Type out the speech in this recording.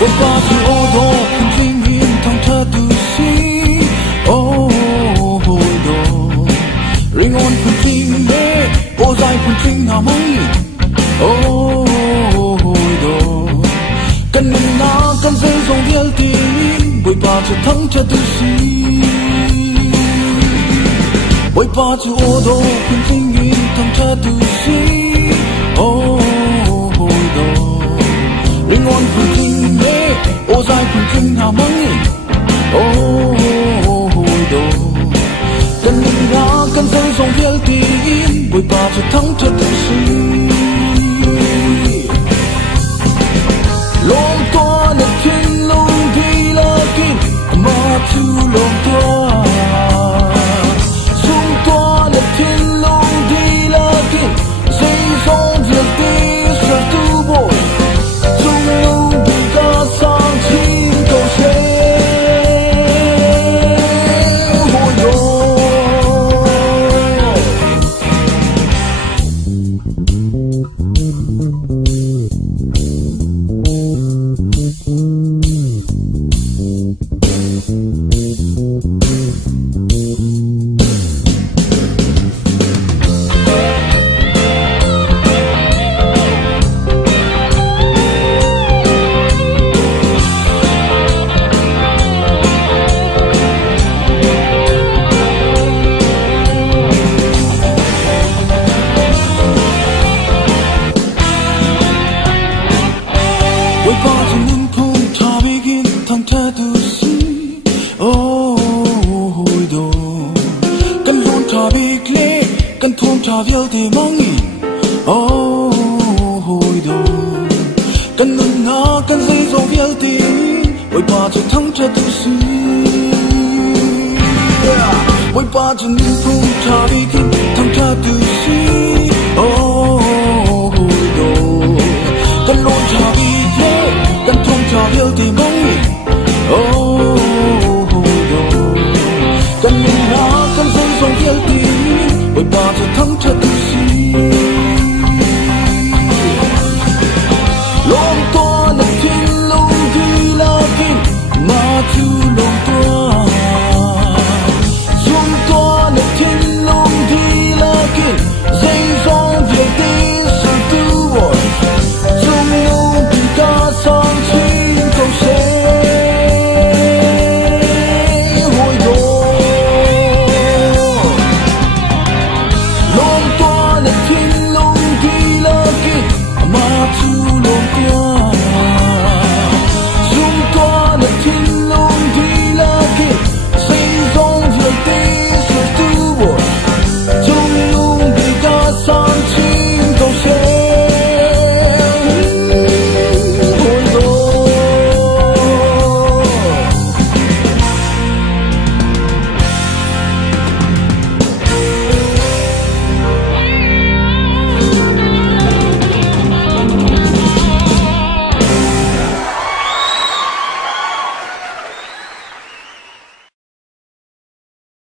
Ôi qua thì ô tô không vinh hiển thong thơ từ si ô hồi đồ ring on không vinh mê ô dài không vinh hà mấy ô hồi đồ cần mình na cần dây dòng điêu tin bồi ba cho thắng cho từ si bồi ba thì ô tô không vinh hiển thong thơ từ si ô hồi đồ ring on không vinh mê ô dài không vinh hà mấy ô hồi đồ cần mình na cần dây dòng điêu tin bồi ba cho thắng cho từ si long toa là thiên long đi là kinh mà chu long toa sung toa là thiên long đi là kinh dây dòng việc đi sẽ tu bồi sung long đi ca sang thiên cầu xe hồi đồ ôi qua thì nên không thà begin thằng thơ từ si ô hồi đồ cần luôn thà bị lệ cần thôn thà viêu thì mong ô hồi đồ cần ngừng na cần dây dòng viêu thì ôi qua thì thắng cho từ si ôi qua thì nên không thà begin thằng thơ từ si ô hồi đồ cần luôn thà bị cần thôn trò yêu tìm